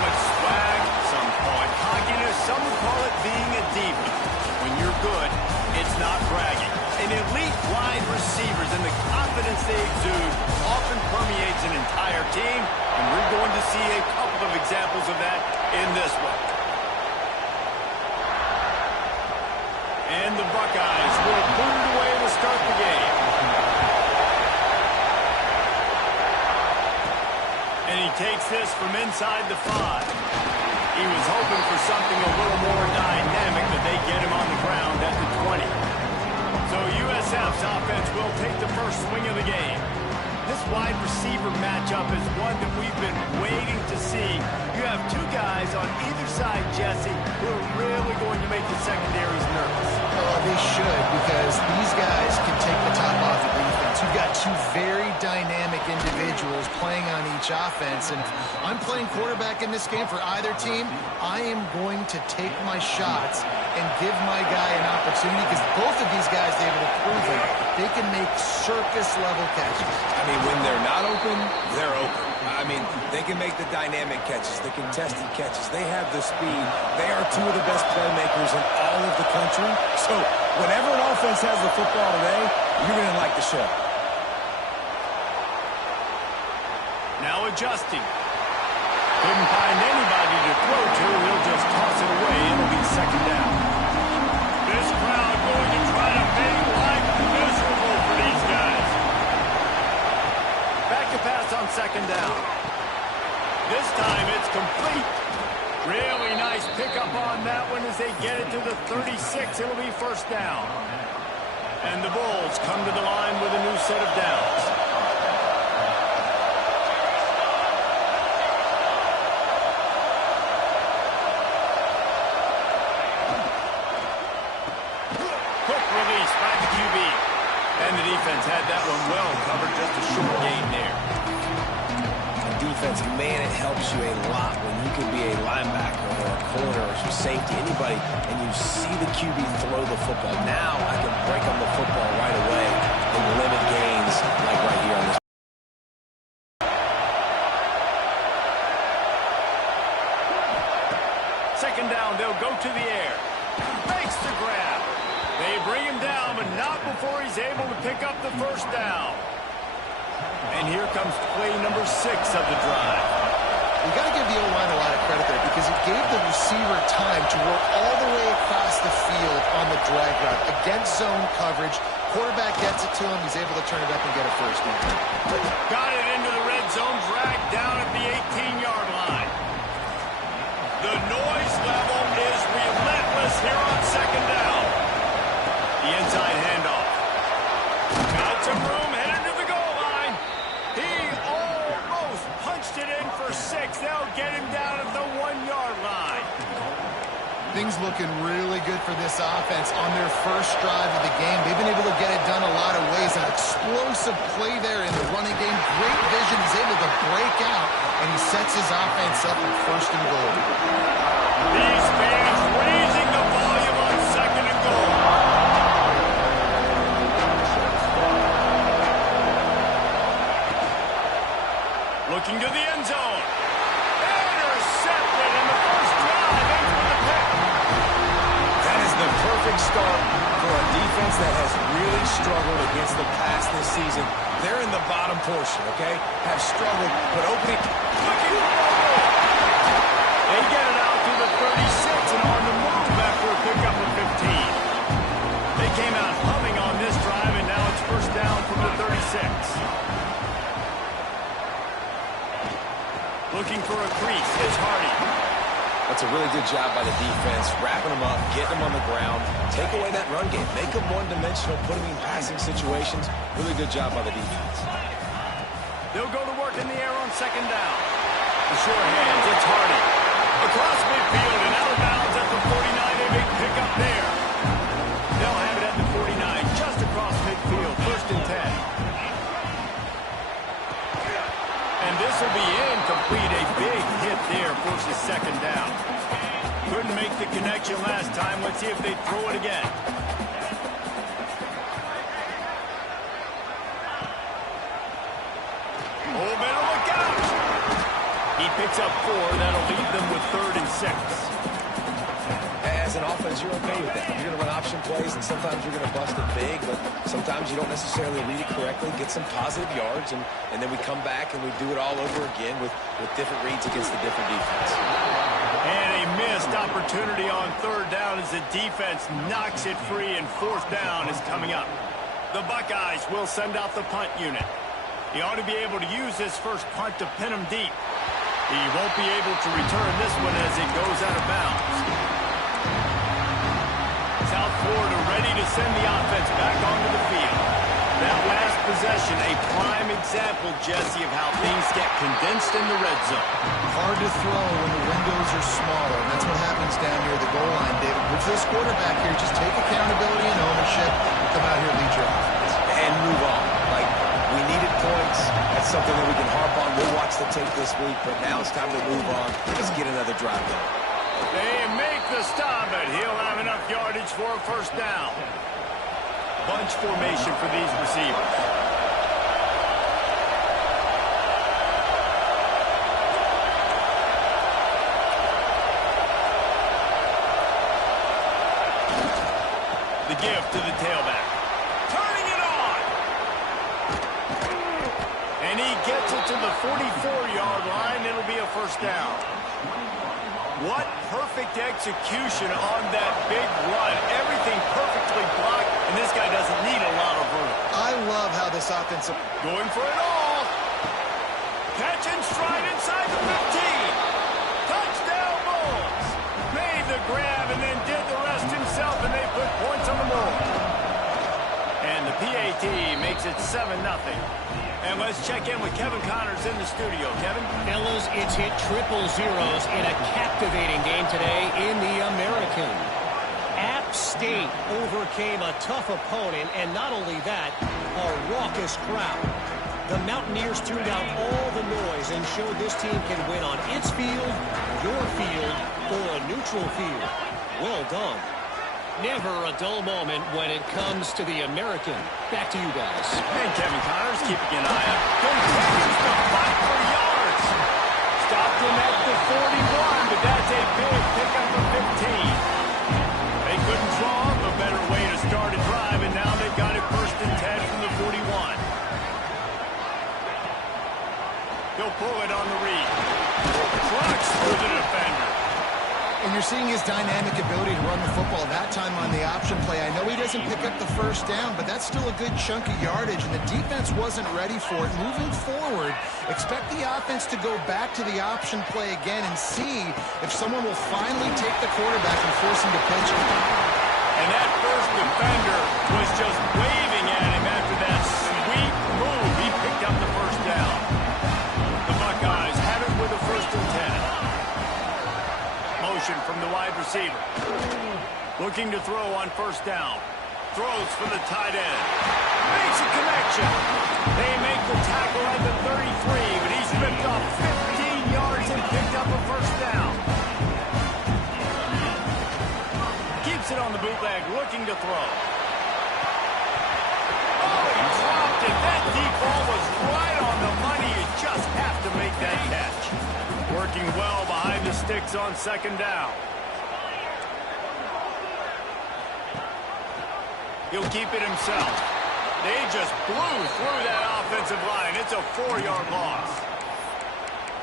call it swag, some call it cockiness, some call it being a diva. When you're good, it's not bragging. An elite wide receivers and the confidence they exude often permeates an entire team, and we're going to see a couple of examples of that in this one. And the Buckeyes will boot it away to start the game. And he takes this from inside the 5. He was hoping for something a little more dynamic, but they get him on the ground at the 20. So USF's offense will take the first swing of the game. This wide receiver matchup is one that we've been waiting to see. You have two guys on either side, Jesse, who are really going to make the secondaries nervous. Oh, they should, because these guys can take the top off the defense. You've got two very dynamic individuals playing on each offense, and if I'm playing quarterback in this game for either team, I am going to take my shots and give my guy an opportunity, because both of these guys, they've proven they can make surface-level catches. I mean, when they're not open, they're open. I mean, they can make the dynamic catches, the contested catches. They have the speed. They are two of the best playmakers in all of the country. So whenever an offense has the football today, you're going to like the show. Now adjusting. Couldn't find anybody to throw to. He'll just toss it away. It'll be second down. This crowd going to try to make life miserable for these guys. Back to pass on second down. This time it's complete. Really nice pickup on that one as they get it to the 36. It'll be first down. And the Bulls come to the line with a new set of downs. And the defense had that one well covered, just a short gain there. And defense, man, it helps you a lot when you can be a linebacker or a corner or some safety, anybody, and you see the QB throw the football. Now I can break on the football right away and limit gains like right here on this. Second down, they'll go to the air. Makes the grab. They bring him down, but not before he's able to pick up the first down. And here comes play number 6 of the drive. You got to give the O-line a lot of credit there, because it gave the receiver time to work all the way across the field on the drag route against zone coverage. Quarterback gets it to him. He's able to turn it up and get a first down. Got it into the red zone, dragged down at the 18-yard line. The noise level is relentless here on second down. The inside handoff. Got some room, headed to the goal line. He almost punched it in for 6. They'll get him down at the 1-yard line. Things looking really good for this offense on their first drive of the game. They've been able to get it done a lot of ways. An explosive play there in the running game. Great vision. He's able to break out, and he sets his offense up at first and goal. These fans raising the volume on second and goal. Looking to the end zone. Intercepted in the first drive. Ends with a pick. That is the perfect start for a defense that has really struggled against the pass this season. They're in the bottom portion, okay? Have struggled, but opening. They get it out to the 36 and on the move after a pickup of 15. They came out humming on this drive, and now it's first down from the 36. Looking for a crease, it's Hardy. That's a really good job by the defense, wrapping them up, getting them on the ground, take away that run game, make them one-dimensional, put them in passing situations. Really good job by the defense. They'll go to work in the air on second down. The short hands, it's Hardy. Across midfield and out of bounds at the 49. A big pickup there. They'll have it at the 49, just across midfield, first and 10. And this will be incomplete. A big hit there forces second down. Couldn't make the connection last time. Let's see if they throw it again. Oh, better look out. He picks up 4. That'll leave them with 3rd and 6. As an offense, you're okay with that. You're going to run option plays, and sometimes you're going to bust it big, but sometimes you don't necessarily read it correctly, get some positive yards, and then we come back and we do it all over again with different reads against the different defense. And a missed opportunity on 3rd down as the defense knocks it free, and 4th down is coming up. The Buckeyes will send out the punt unit. He ought to be able to use this first punt to pin him deep. He won't be able to return this one as it goes out of bounds. South Florida ready to send the offense back onto the field. That last possession, a prime example, Jesse, of how things get condensed in the red zone. Hard to throw when the windows are smaller. And that's what happens down near the goal line, David. With this quarterback here, just take accountability and ownership and come out here and lead your offense. And move on. We needed points. That's something that we can harp on. We'll watch the tape this week, but now it's time to move on. Let's get another drive going. They make the stop, but he'll have enough yardage for a 1st down. Bunch formation for these receivers. The give to the tailback. Turning it on! And he gets it to the 44-yard line. It'll be a 1st down. What perfect execution on that big run. Everything perfectly blocked, and this guy doesn't need a lot of room. I love how this offensive... Going for it all. Catch and stride inside the 15. Touchdown Bulls. Made the grab and then did the rest himself, and they put points on the board. And the PAT makes it 7-0. And let's check in with Kevin Connors in the studio. Kevin? Fellas, it's hit triple zeros in a captivating game today in the American. App State overcame a tough opponent, and not only that, a raucous crowd. The Mountaineers tuned out all the noise and showed this team can win on its field, your field, or a neutral field. Well done. Never a dull moment when it comes to the American. Back to you guys. And Kevin Connors keeping an eye out. Goes back to the fight for yards. Stopped him at the 41, but that's a big pickup of 15. They couldn't draw up a better way to start a drive, and now they've got it 1st and 10 from the 41. He'll pull it on the read. Trucks through the defender. And you're seeing his dynamic ability to run the football that time on the option play. I know he doesn't pick up the 1st down, but that's still a good chunk of yardage, and the defense wasn't ready for it. Moving forward, expect the offense to go back to the option play again and see if someone will finally take the quarterback and force him to pitch it. And that first defender was just waving at him after that sweet move. He picked up the 1st down. The Buckeyes have it with a 1st and 10. From the wide receiver. Looking to throw on 1st down. Throws for the tight end. Makes a connection. They make the tackle at the 33, but he's ripped off 15 yards and picked up a 1st down. Keeps it on the bootleg, looking to throw. Oh, he dropped it. That deep ball was right on the money. You just have to make that catch. Working well behind the sticks on 2nd down. He'll keep it himself. They just blew through that offensive line. It's a 4-yard loss.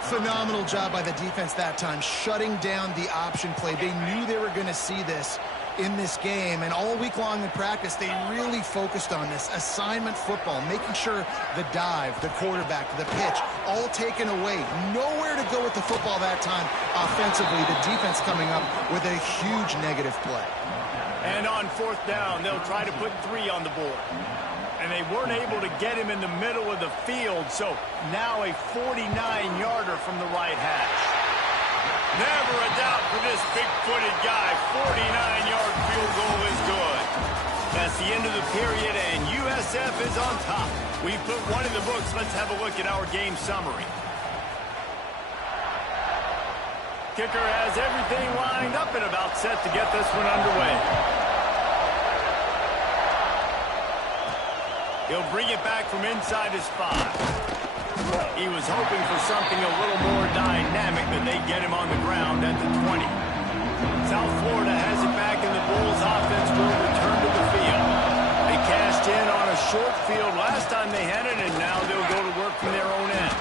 Phenomenal job by the defense that time, shutting down the option play. They knew they were going to see this in this game, and all week long in practice, they really focused on this assignment football, making sure the dive, the quarterback, the pitch, all taken away. Nowhere to go with the football that time offensively. The defense coming up with a huge negative play. And on 4th down, they'll try to put 3 on the board. And they weren't able to get him in the middle of the field, so now a 49-yarder from the right hash. Never a doubt for this big-footed guy. 49-yard field goal is good. That's the end of the period, and USF is on top. We put one in the books. Let's have a look at our game summary. Kicker has everything lined up and about set to get this one underway. He'll bring it back from inside his 5. He was hoping for something a little more dynamic that they get him on the ground at the 20. South Florida has it back, and the Bulls offense will return to the field. They cashed in on a short field last time they had it, and now they'll go to work from their own end.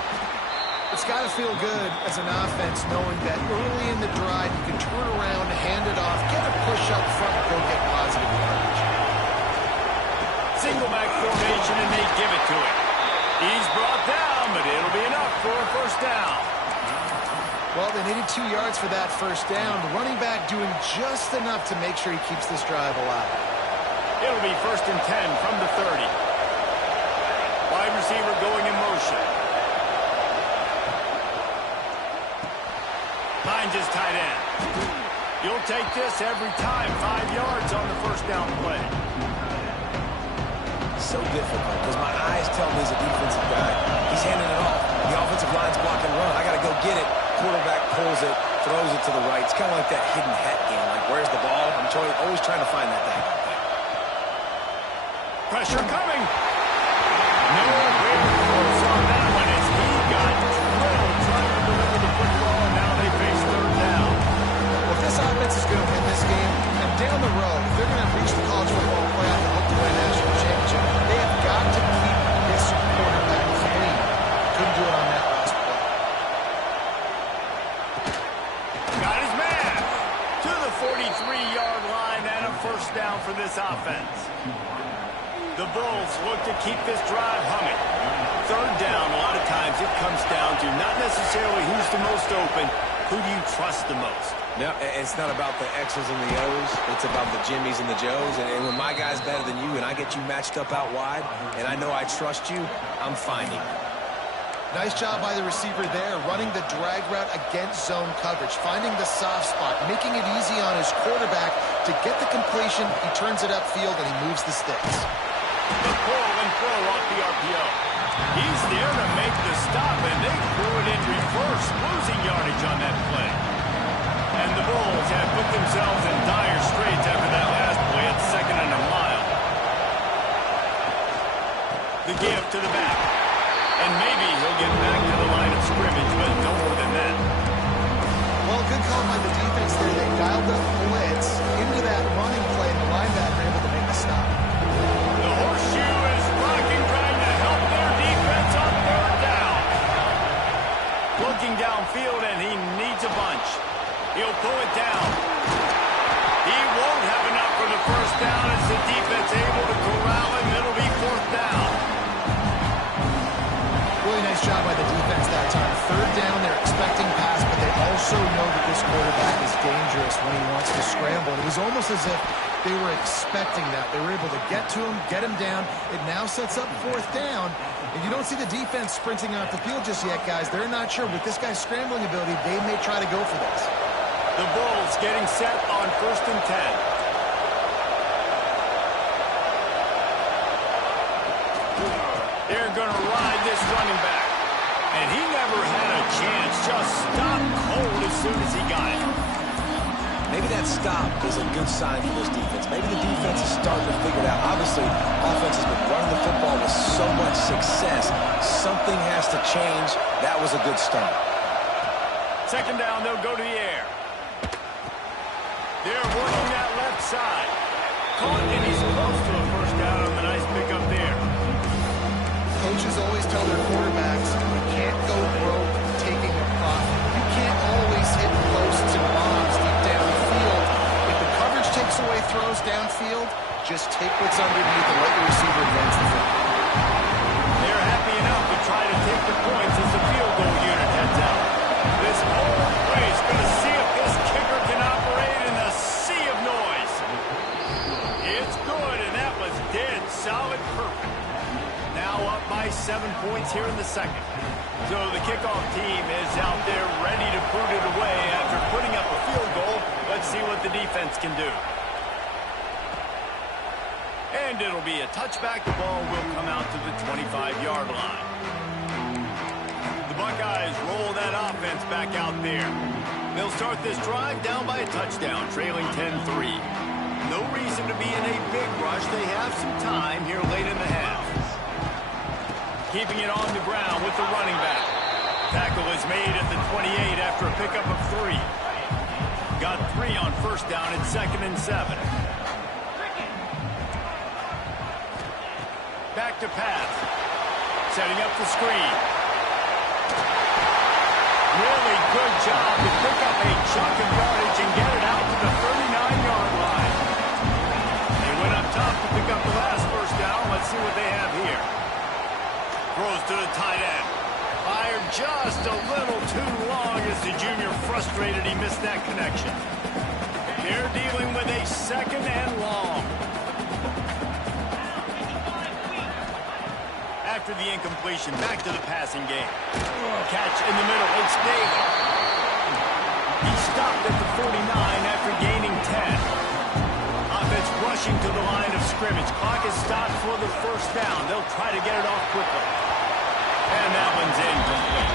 It's got to feel good as an offense knowing that early in the drive you can turn around, hand it off, get a push up front, and go get positive yardage. Single back formation, and they give it to him. He's brought down, but it'll be enough for a first down. Well, they needed 2 yards for that first down. The running back doing just enough to make sure he keeps this drive alive. It'll be 1st and 10 from the 30. Wide receiver going in motion. Finds his tight end. You'll take this every time. 5 yards on the first down play. So difficult because my eyes tell me as a defensive guy, he's handing it off. The offensive line's blocking run. I got to go get it. Quarterback pulls it, throws it to the right. It's kind of like that hidden hat game. Like, where's the ball? I'm always trying to find that thing. Pressure coming. Nowhere close on that one as he got drilled trying to deliver the football, and now they face third down. Well, if this offense is going to win this game, and down the road, if they're going to reach the college football playoff and hope to win a national championship, they have got to keep this quarterback clean. Couldn't do it on that last play. Got his man to the 43-yard line and a first down for this offense. The Bulls look to keep this drive humming. Third down, a lot of times it comes down to not necessarily who's the most open, who do you trust the most? No, it's not about the X's and the O's. It's about the Jimmys and the Joes. And when my guy's better than you and I get you matched up out wide and I know I trust you, I'm finding you. Nice job by the receiver there, running the drag route against zone coverage, finding the soft spot, making it easy on his quarterback to get the completion. He turns it upfield and he moves the sticks. The pull and throw off the RPO. He's there to make the stop, and they threw it in reverse, losing yardage on that play. And the Bulls have put themselves in dire straits after that last play at 2nd and a mile. The give to the back. And maybe he'll get back to the line of scrimmage, but no more than that. Well, good call by the defense there. They dialed up blitz into that running play, and the linebacker able to make the stop. The horseshoe is rocking, trying to help their defense on third down. Looking downfield, and he needs a bunch. He'll pull it down. He won't have enough for the first down as the defense able to corral him. It'll be 4th down. Really nice job by the defense that time. Third down, they're expecting pass, but they also know that this quarterback is dangerous when he wants to scramble. It was almost as if they were expecting that. They were able to get to him, get him down. It now sets up 4th down. And you don't see the defense sprinting off the field just yet, guys. They're not sure. With this guy's scrambling ability, they may try to go for this. The Bulls getting set on 1st and 10. They're going to ride this running back. And he never had a chance. Just stopped cold as soon as he got it. Maybe that stop is a good sign for this defense. Maybe the defense is starting to figure it out. Obviously, offense has been running the football with so much success. Something has to change. That was a good start. 2nd down, they'll go to the air. They're working that left side. Caught, and he's close to a first down on the nice pickup there. Coaches always tell their quarterbacks, you can't go broke taking a profit. You can't always hit posts and bombs deep down the field. If the coverage takes away throws downfield, just take what's underneath and let the receiver advance the football. They're happy enough to try to take the points as the field goal unit heads out. This whole place going to see if this kicker can operate in the sea of noise. It's good, and that was dead solid perfect. Now up by 7 points here in the second. So the kickoff team is out there ready to put it away after putting up a field goal. Let's see what the defense can do. And it'll be a touchback. The ball will come out to the 25-yard line. The Buckeyes roll that offense back out there. They'll start this drive down by a touchdown, trailing 10-3. No reason to be in a big rush. They have some time here late in the half. keeping it on the ground with the running back. Tackle is made at the 28 after a pickup of 3. Got 3 on first down at 2nd and 7. Back to pass. Setting up the screen. Really good job to pick up a chunk of yardage and get it out to the 39-yard line. They went up top to pick up the last first down. Let's see what they have here. Throws to the tight end. Fired just a little too long as the junior frustrated he missed that connection. They're dealing with a 2nd and long. After the incompletion, back to the passing game. Catch in the middle, it's Davis. He stopped at the 49 after gaining 10. Offense rushing to the line of scrimmage. Clock is stopped for the first down. They'll try to get it off quickly. And that one's incomplete.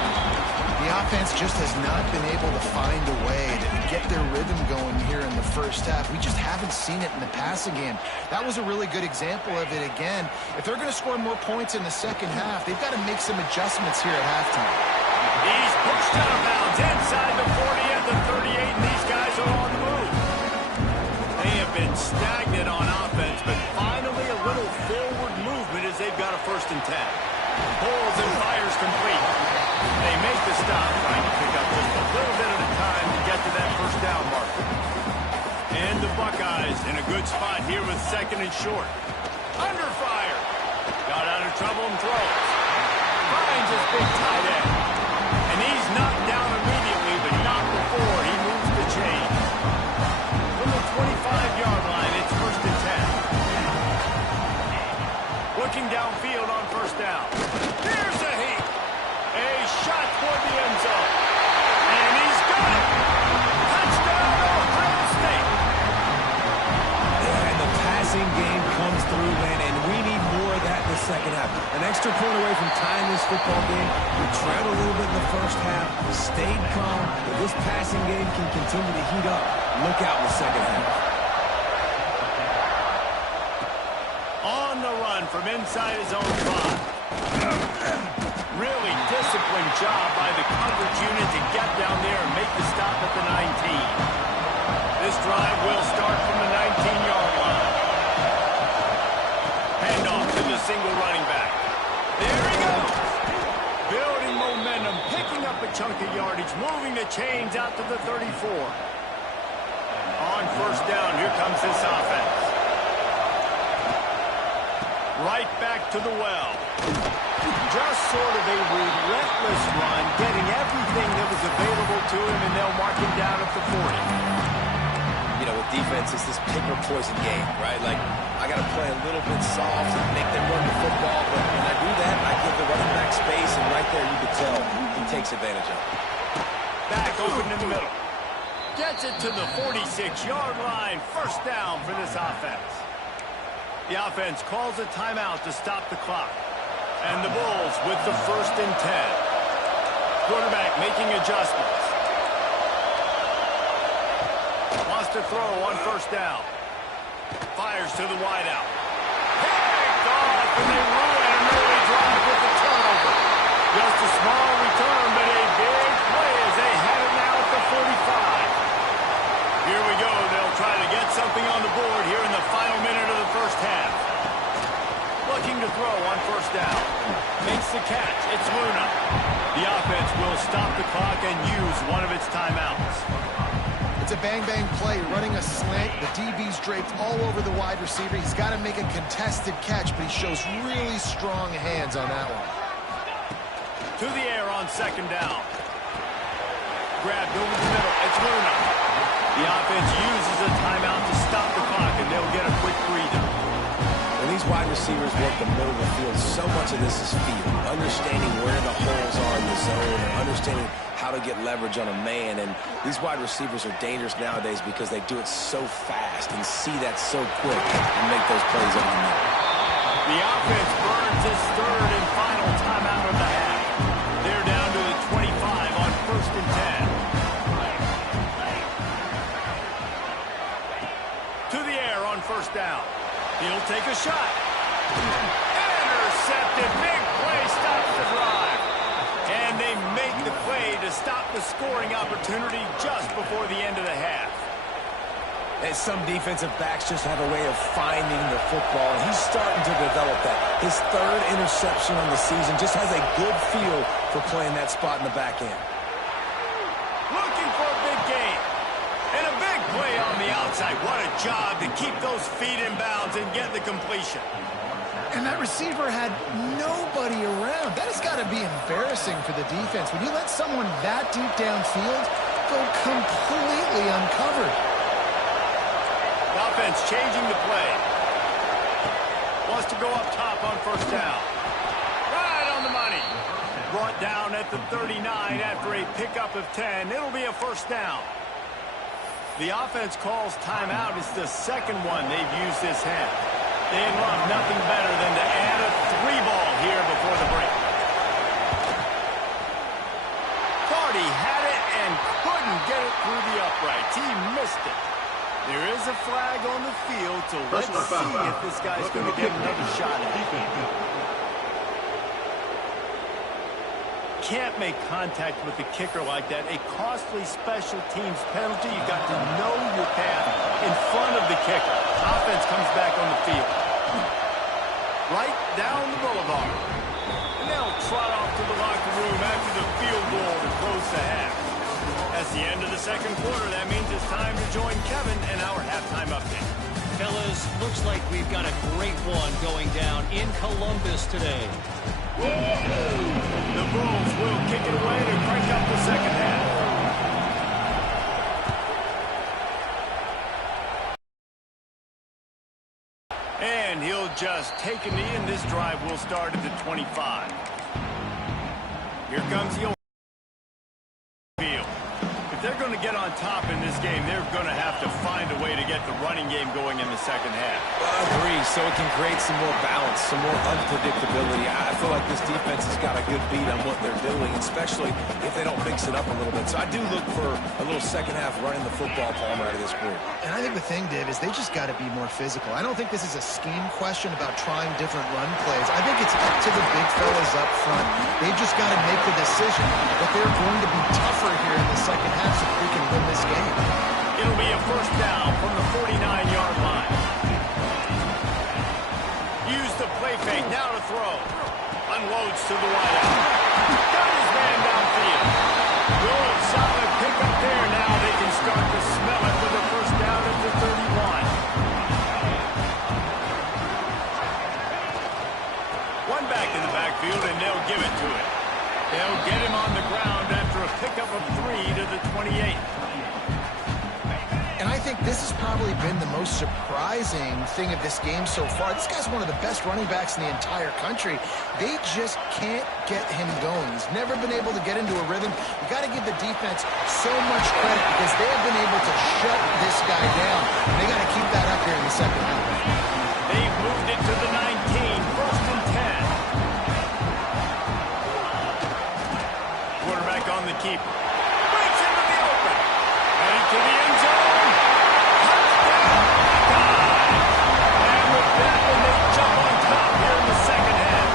The offense just has not been able to find a way to get their rhythm going here in the first half. We just haven't seen it in the passing game. That was a really good example of it again. If they're going to score more points in the second half, they've got to make some adjustments here at halftime. He's pushed out of bounds inside the 40 at the 38, and these guys are on the move. They have been stagnant on offense, but finally a little forward movement as they've got a 1st and 10. Pulls and fires complete. They make the stop, trying to pick up just a little bit at a time to get to that first down marker. And the Buckeyes in a good spot here with 2nd and short. Under fire. Got out of trouble and throws. Finds his big tight end. And he's knocked down immediately, but not before he moves the chains. From the 25-yard line, it's 1st and 10. Looking downfield on first down. Here's a heat. A shot toward the end zone. And he's got it. Touchdown, Ohio State. And the passing game comes through, man, and we need more of that in the second half. An extra point away from tying this football game. We trailed a little bit in the first half, stayed calm. If this passing game can continue to heat up, look out in the second half. On the run from inside his own 5. Really disciplined job by the coverage unit to get down there and make the stop at the 19. This drive will start from the 19-yard line. Handoff to the single running back. There he goes. Building momentum, picking up a chunk of yardage, moving the chains out to the 34. On first down, here comes this offense. Right back to the well. Just sort of a relentless run, getting everything that was available to him, and they'll mark him down at the 40. You know, with defense, it's this pick or poison game, right? Like, I got to play a little bit soft and make them run the football, but when I do that, I give the running back space, and right there you can tell he takes advantage of it. Back open in the middle. Gets it to the 46-yard line. First down for this offense. The offense calls a timeout to stop the clock. And the Bulls with the 1st and 10. Quarterback making adjustments. Wants to throw on first down. Fires to the wideout. Picked off, and they ruin an early drive with the turnover. Just a small return, but a big play as they have it now at the 45. Here we go. They'll try to get something on the board here in the final minute of the first half. Looking to throw on first down. Makes the catch. It's Luna. The offense will stop the clock and use one of its timeouts. It's a bang-bang play, running a slant. The DB's draped all over the wide receiver. He's got to make a contested catch, but he shows really strong hands on that one. To the air on second down. Grabbed over the middle. It's Luna. The offense uses a timeout to stop the clock, and they'll get a quick breather. When these wide receivers work the middle of the field, so much of this is feel. Understanding where the holes are in the zone and understanding how to get leverage on a man. And these wide receivers are dangerous nowadays because they do it so fast and see that so quick and make those plays over the middle. The offense burns its 3rd and final timeout of the half. They're down to the 25 on 1st and 10. To the air on first down. He'll take a shot. Intercepted. Big play stop play to stop the scoring opportunity just before the end of the half. And some defensive backs just have a way of finding the football, and he's starting to develop that. His third interception on the season, just has a good feel for playing that spot in the back end. Looking for a big gain. And a big play on the outside. What a job to keep those feet in bounds and get the completion. And that receiver had nobody around. That has got to be embarrassing for the defense. When you let someone that deep downfield go completely uncovered. The offense changing the play. Wants to go up top on first down. Right on the money. Brought down at the 39 after a pickup of 10. It'll be a first down. The offense calls timeout. It's the second one they've used this half. They'd love nothing better than to add a 3-ball here before the break. Thought he had it and couldn't get it through the uprights. He missed it. There is a flag on the field, so let's see if this guy's going to get another shot at it. Can't make contact with the kicker like that. A costly special teams penalty. You've got to know your path in front of the kicker. Offense comes back on the field. Right down the boulevard. And they'll trot off to the locker room after the field goal to close the half. That's the end of the second quarter. That means it's time to join Kevin and our halftime update. Fellas, looks like we've got a great one going down in Columbus today. The Bulls will kick it away to crank up the second half. And he'll just take a knee, and this drive will start at the 25. Here comes the field. If they're going to get on top in this game, they're going to have to find a way to get the running game going in the second half. I agree, so it can create some more balance, some more unpredictability. I feel like this defense has got a good beat on what they're doing, especially if they don't mix it up a little bit. So I do look for a little second half running the football Palmer out of this group. And I think the thing, Dave, is they just got to be more physical. I don't think this is a scheme question about trying different run plays. I think it's up to the big fellas up front. They've just got to make the decision that they're going to be tougher here in the second half so that we can win this game. It'll be a first down from the 49-yard line. Use the play fake, now to throw. Unloads to the wideout. Got his man downfield. Good, solid pickup there. Now they can start to smell it with a first down at the 31. One back in the backfield, and they'll give it to him. They'll get him on the ground after a pickup of 3 to the 28. And I think this has probably been the most surprising thing of this game so far. This guy's one of the best running backs in the entire country. They just can't get him going. He's never been able to get into a rhythm. You got to give the defense so much credit because they have been able to shut this guy down. And they got to keep that up here in the second half. They've moved it to the 19, first and 10. Quarterback on the keeper. Breaks into the open. Headed to the end zone. Touchdown, Buckeye. And with that one, they jump on top here in the second half.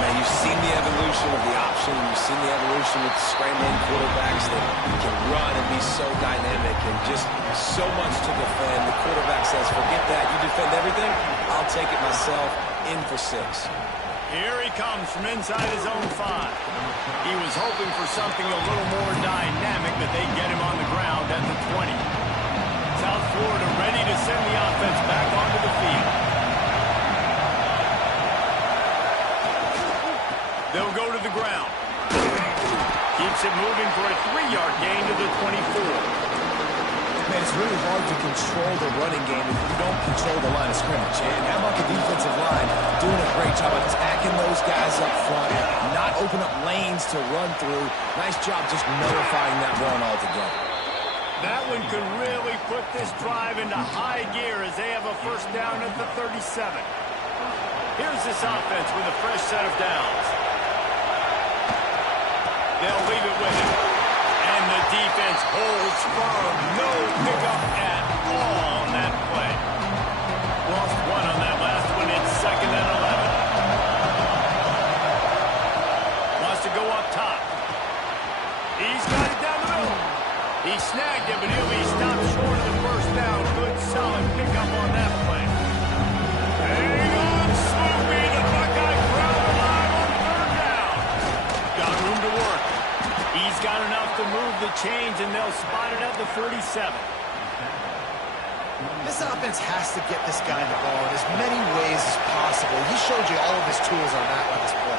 Now, you've seen the evolution of the option. You've seen the evolution with scrambling quarterbacks that can run and be so dynamic and just so much to defend. The quarterback says, forget that. You defend everything, I'll take it myself. In for 6. Here he comes from inside his own 5. He was hoping for something a little more dynamic, but they get him on the ground at the 20. South Florida ready to send the offense back onto the field. They'll go to the ground. Keeps it moving for a 3-yard gain to the 24. Man, it's really hard to control the running game if you don't control the line of scrimmage. And how about the defensive line doing a great job attacking those guys up front, not open up lanes to run through. Nice job just nullifying that run altogether. That one could really put this drive into high gear as they have a first down at the 37. Here's this offense with a fresh set of downs. They'll leave it with him. And the defense holds firm. No pickup at all on that play. Lost one on that last one. It's second and 11. Wants to go up top. They'll spot it at the 47. This offense has to get this guy the ball in as many ways as possible. He showed you all of his tools on that last play.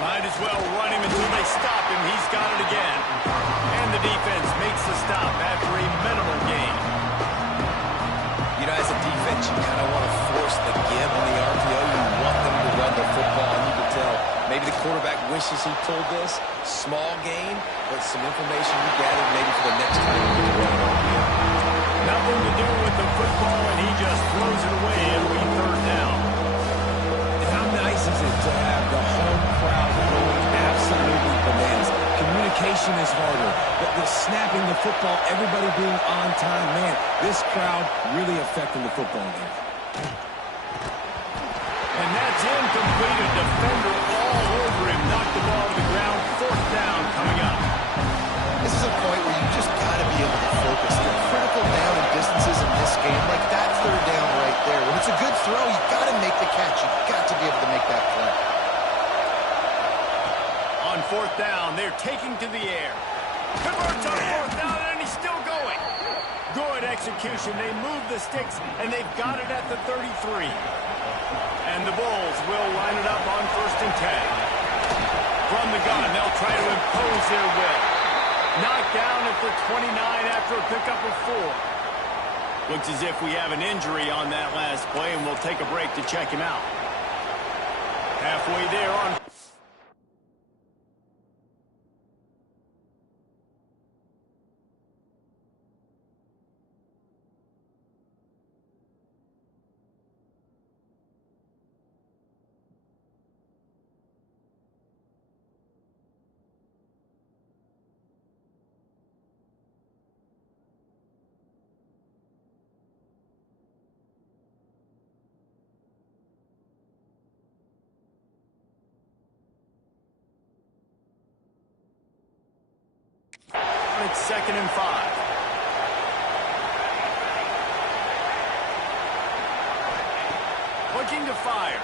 Might as well run him until they stop him. He's got it again. And the defense makes the stop after a minimal gain. You know, as a defense, you kind of want to force the give on the RPO. You want them to run the football, and you can tell maybe the quarterback wishes he pulled this. Small gain, but some information you gathered maybe for the next time you can run an RPO. Nothing to do with the football, and he just throws it away. It'll be third down. And how nice is it to have the home crowd going absolutely bananas? Communication is harder, but the snapping the football, everybody being on time, man, this crowd really affecting the football game. And that's incomplete. A defender all over him. Knocked the ball to the ground. Fourth down coming up. This is a point where you just got to be able to focus. The critical down and distances in this game, like that third down right there. When it's a good throw, you got to make the catch. You got to be able to make that play. On fourth down, they're taking to the air. Converts on fourth down, and he's still going. Good execution. They move the sticks, and they've got it at the 33. And the Bulls will line it up on 1st and 10. From the gun, they'll try to impose their will. Knocked down at the 29 after a pickup of 4. Looks as if we have an injury on that last play, and we'll take a break to check him out. Halfway there on... It's 2nd and 5. Looking to fire.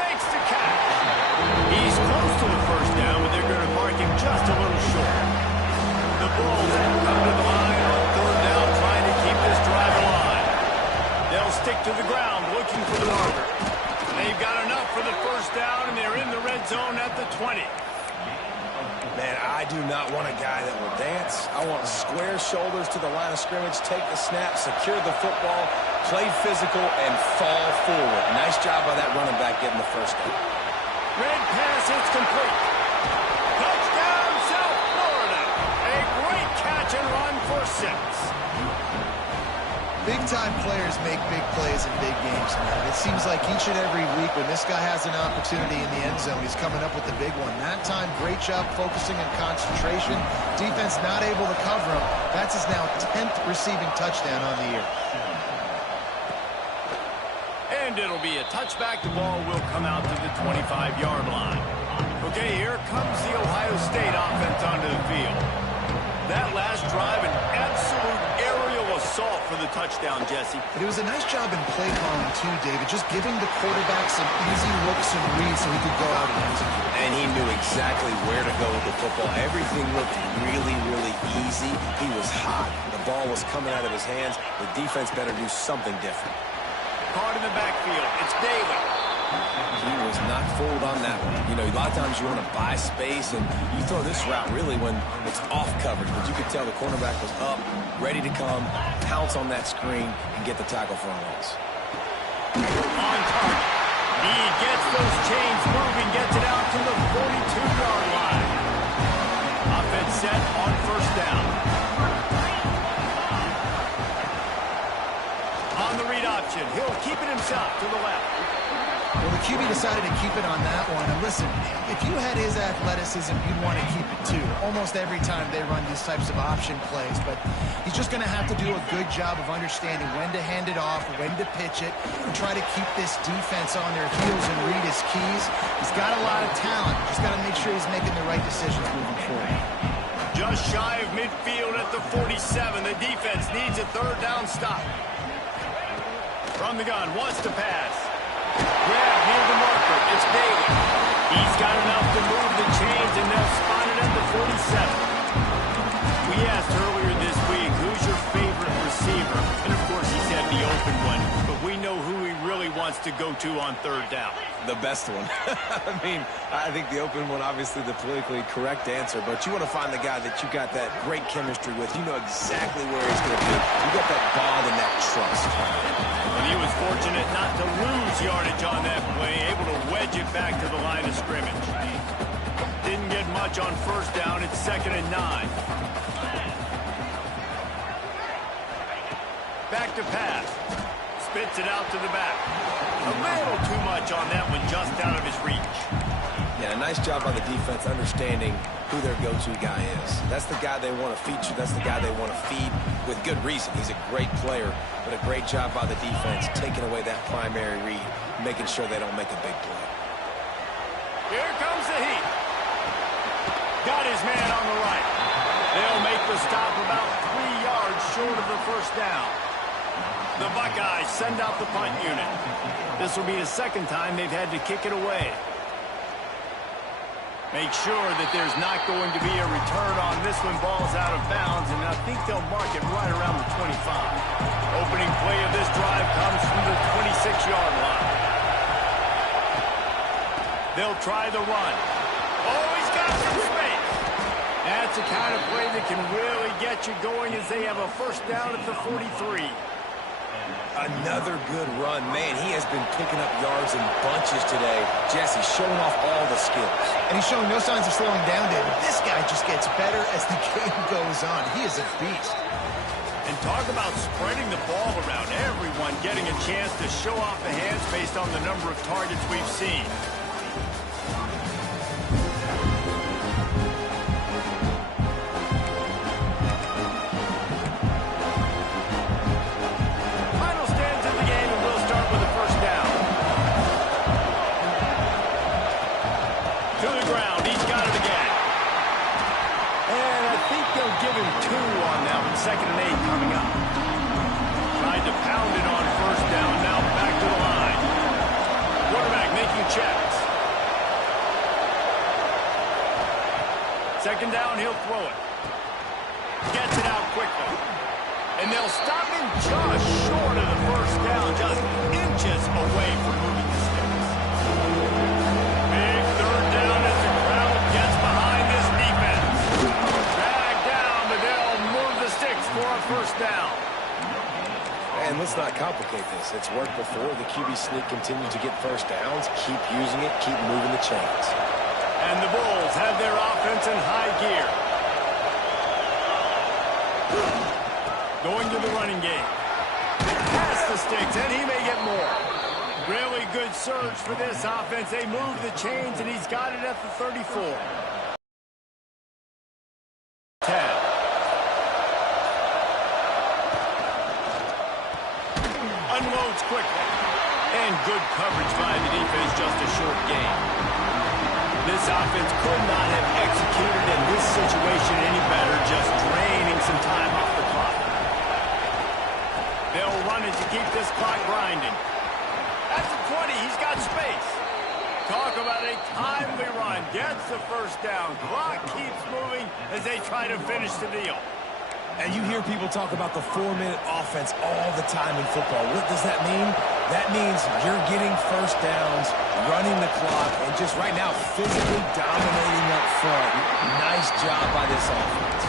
Makes the catch. He's close to the first down, but they're going to mark him just a little short. The Bulls come to the line on 3rd down, trying to keep this drive alive. They'll stick to the ground, looking for the marker. They've got enough for the first down, and they're in the red zone at the 20. Man, I do not want a guy that will dance. I want square shoulders to the line of scrimmage, take the snap, secure the football, play physical, and fall forward. Nice job by that running back getting the first down. Red pass, it's complete. Touchdown, South Florida. A great catch and run for 6. Big-time players make big plays in big games, man. It seems like each and every week when this guy has an opportunity in the end zone, he's coming up with the big one. That time, great job focusing and concentration. Defense not able to cover him. That's his now 10th receiving touchdown on the year. And it'll be a touchback. The ball will come out to the 25-yard line. Okay, here comes the Ohio State offense onto the field. That last drive, an absolute aerial assault for the touchdown, Jesse. But it was a nice job in play calling, too, David, just giving the quarterback some easy looks and reads so he could go out and execute. And he knew exactly where to go with the football. Everything looked really, really easy. He was hot. The ball was coming out of his hands. The defense better do something different. Caught in the backfield. It's Daly. He was not fooled on that one. You know, a lot of times you want to buy space, and you throw this route really when it's off coverage. But you could tell the cornerback was up, ready to come, pounce on that screen, and get the tackle for a loss. On target. He gets those chains moving, gets it out to the 42-yard line. Offense set on 1st down. On the read option, he'll keep it himself to the left. Well, the QB decided to keep it on that one. And listen, if you had his athleticism, you'd want to keep it too. Almost every time they run these types of option plays. But he's just going to have to do a good job of understanding when to hand it off, when to pitch it, and try to keep this defense on their heels and read his keys. He's got a lot of talent. Just got to make sure he's making the right decisions moving forward. Just shy of midfield at the 47. The defense needs a 3rd down stop. From the gun, wants to pass. Grab near the marker. It's Daly. He's got enough to move the chains, and they'll spot it at the 47. We asked earlier this week, who's your favorite receiver? And, of course, he said the open one. But we know who he really wants to go to on third down. The best one. I mean, I think the open one, obviously the politically correct answer, but you want to find the guy that you got that great chemistry with. You know exactly where he's going to be. You got that bond and that trust. And he was fortunate not to lose yardage on that play, able to wedge it back to the line of scrimmage. Didn't get much on first down. It's 2nd and 9. Back to pass. Spits it out to the back. A little too much on that one, just out of his reach. Yeah, nice job by the defense understanding who their go-to guy is. That's the guy they want to feature. That's the guy they want to feed with good reason. He's a great player, but a great job by the defense taking away that primary read, making sure they don't make a big play. Here comes the heat. Got his man on the right. They'll make the stop about 3 yards short of the first down. The Buckeyes send out the punt unit. This will be the second time they've had to kick it away. Make sure that there's not going to be a return on this one. Ball's out of bounds, and I think they'll mark it right around the 25. Opening play of this drive comes from the 26-yard line. They'll try the run. Oh, he's got some space. That's the kind of play that can really get you going as they have a first down at the 43. Another good run. Man, he has been picking up yards in bunches today. Jesse showing off all the skills. And he's showing no signs of slowing down, David. This guy just gets better as the game goes on. He is a beast. And talk about spreading the ball around. Everyone getting a chance to show off the hands based on the number of targets we've seen. Second and 8 coming up. Tried to pound it on first down, now back to the line. Quarterback making checks. Second down, he'll throw it. Gets it out quickly. And they'll stop him just short of the first down, just inches away from moving the sticks. Big third down as the crowd gets behind this defense. Dragged down, but they'll move the sticks for a first down. And let's not complicate this. It's worked before. The QB sneak continues to get first downs. Keep using it. Keep moving the chains. And the Bulls have their offense in high gear. Going to the running game. Past the sticks, and he may get more. Really good surge for this offense. They move the chains, and he's got it at the 34. 10. Unloads quickly. And good coverage by the defense, just a short gain. This offense could not have executed in this situation any better, just draining some time off the clock. They'll run it to keep this clock grinding. At the 20, he's got space. Talk about a timely run. Gets the first down. Clock keeps moving as they try to finish the deal. And you hear people talk about the 4-minute offense all the time in football. What does that mean? That means you're getting first downs, running the clock, and just right now physically dominating up front. Nice job by this offense.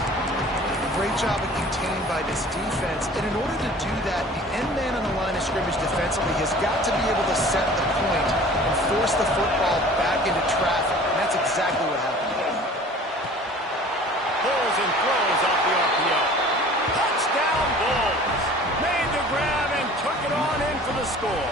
Great job of containing by this defense. And in order to do that, the end man on the line of scrimmage defensively has got to be able to set the point and force the football back into traffic. And that's exactly what happened here. Pulls and throws off the RPO. Touchdown Bulls. Made the grab and took it on in for the score.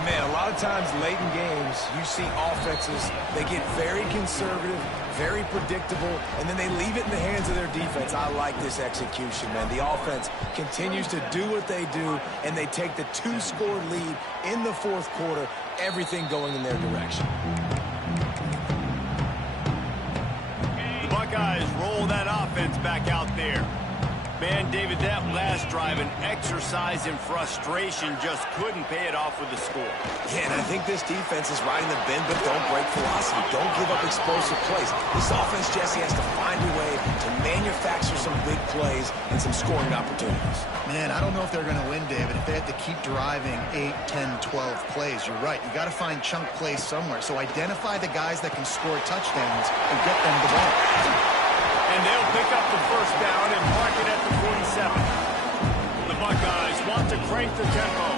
And man, a lot of times late in games, you see offenses, they get very conservative, very predictable, and then they leave it in the hands of their defense. I like this execution, man. The offense continues to do what they do, and they take the 2-score lead in the fourth quarter, everything going in their direction. The Buckeyes roll that offense back out there. Man, David, that last drive, an exercise in frustration, just couldn't pay it off with the score. Yeah, and I think this defense is riding the bend, but don't break philosophy. Don't give up explosive plays. This offense, Jesse, has to find a way to manufacture some big plays and some scoring opportunities. Man, I don't know if they're going to win, David, if they have to keep driving 8, 10, 12 plays. You're right. You got to find chunk plays somewhere. So identify the guys that can score touchdowns and get them the ball. And they'll pick up the first down and mark it at the 47. The Buckeyes want to crank the tempo.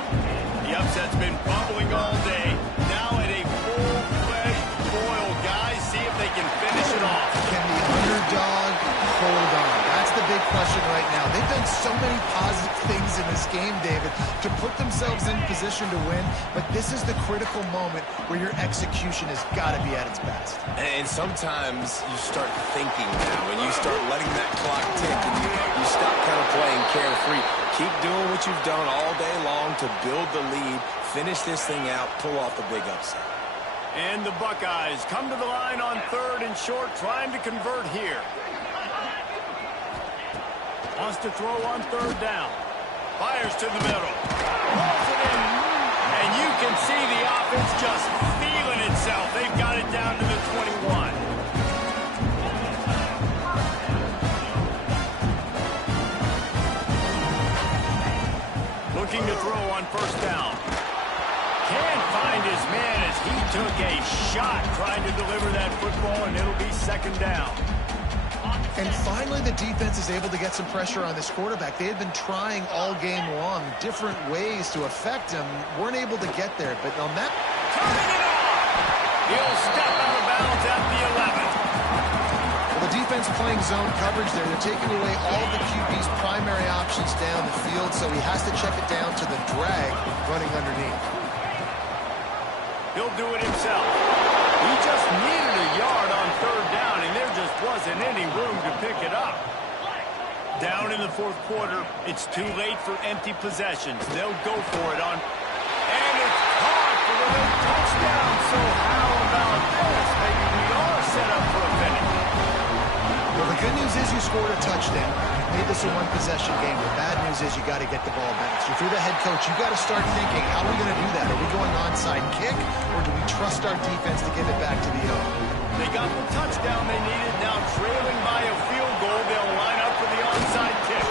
The upset's been bubbling all day. Now at a full-fledged boil, guys, see if they can finish it off. Can the underdog hold on? That's the big question right now. They've done so many positive things in this game, David, to put themselves in position to win, but this is the critical moment where your execution has got to be at its best. And sometimes you start thinking now, and you start letting that clock tick, and you stop kind of playing carefree. Keep doing what you've done all day long to build the lead, finish this thing out, pull off the big upset. And the Buckeyes come to the line on 3rd and short, trying to convert here. Wants to throw on 3rd down. Fires to the middle. Pulls it in. And you can see the offense just feeling itself. They've got it down to the 21. Looking to throw on 1st down. Can't find his man as he took a shot trying to deliver that football, and it'll be 2nd down. And finally, the defense is able to get some pressure on this quarterback. They had been trying all game long different ways to affect him. Weren't able to get there, but on that... Turning it on! He'll step out of bounds at the 11. Well, the defense playing zone coverage there. They're taking away all of the QB's primary options down the field, so he has to check it down to the drag running underneath. He'll do it himself. He just needed a yard on 3rd down, and there just wasn't any room to pick it up. Down in the 4th quarter, it's too late for empty possessions. They'll go for it on... And it's caught for the late touchdown. So how about this? Maybe we are set up for a finish. Well, the good news is you scored a touchdown. You made this a one-possession game. The bad news is you got to get the ball back. So if you're the head coach, you got to start thinking, how are we going to do that? Are we going onside kick, or do we trust our defense to give it back to the O? They got the touchdown they needed. Now trailing by a field goal, they'll line up for the onside kick.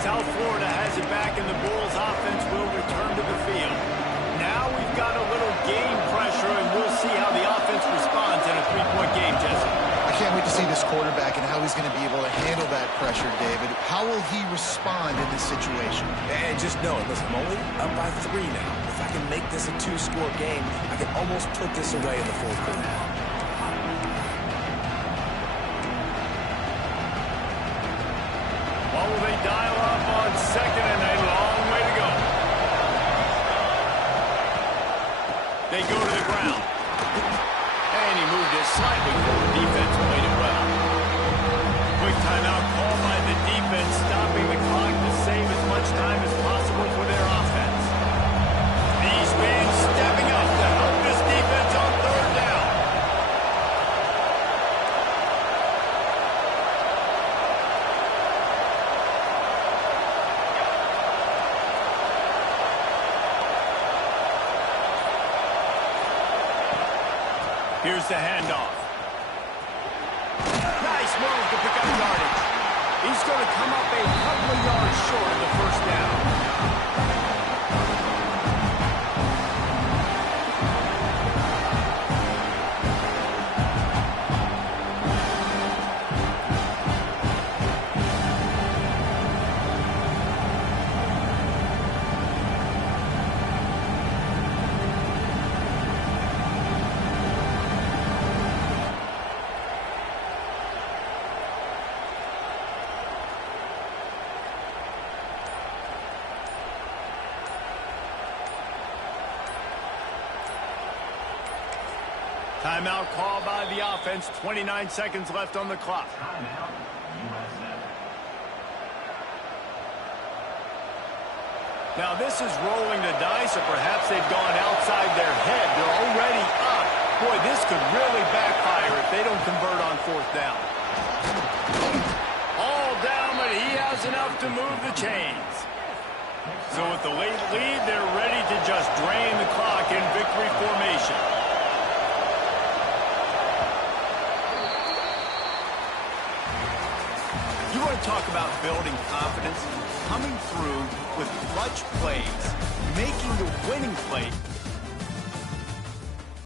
South Florida has it back, and the Bulls offense will return to the field. Now we've got a little game pressure, and we'll see how the offense responds in a 3-point game, Jesse. I can't wait to see this quarterback and how he's going to be able to handle that pressure, David. How will he respond in this situation? And just know, listen, I'm only up by 3 now. If I can make this a 2-score game, I can almost put this away in the 4th quarter. What will they dial up on 2nd and a long way to go? They go to the ground. And he moved it slightly forward. Defense played it well. Quick timeout called by the defense, stopping the clock to save as much time as possible for their offense. These men stepping up to help this defense on 3rd down. Here's the handoff. Nice move to pick up yardage. He's going to come up a couple of yards short of the 1st down. Timeout called by the offense. 29 seconds left on the clock. Now this is rolling the dice, or perhaps they've gone outside their head. They're already up. Boy, this could really backfire if they don't convert on fourth down. All down, but he has enough to move the chains. So with the late lead, they're ready to just drain the clock in victory formation. You want to talk about building confidence? Coming through with clutch plays, making the winning play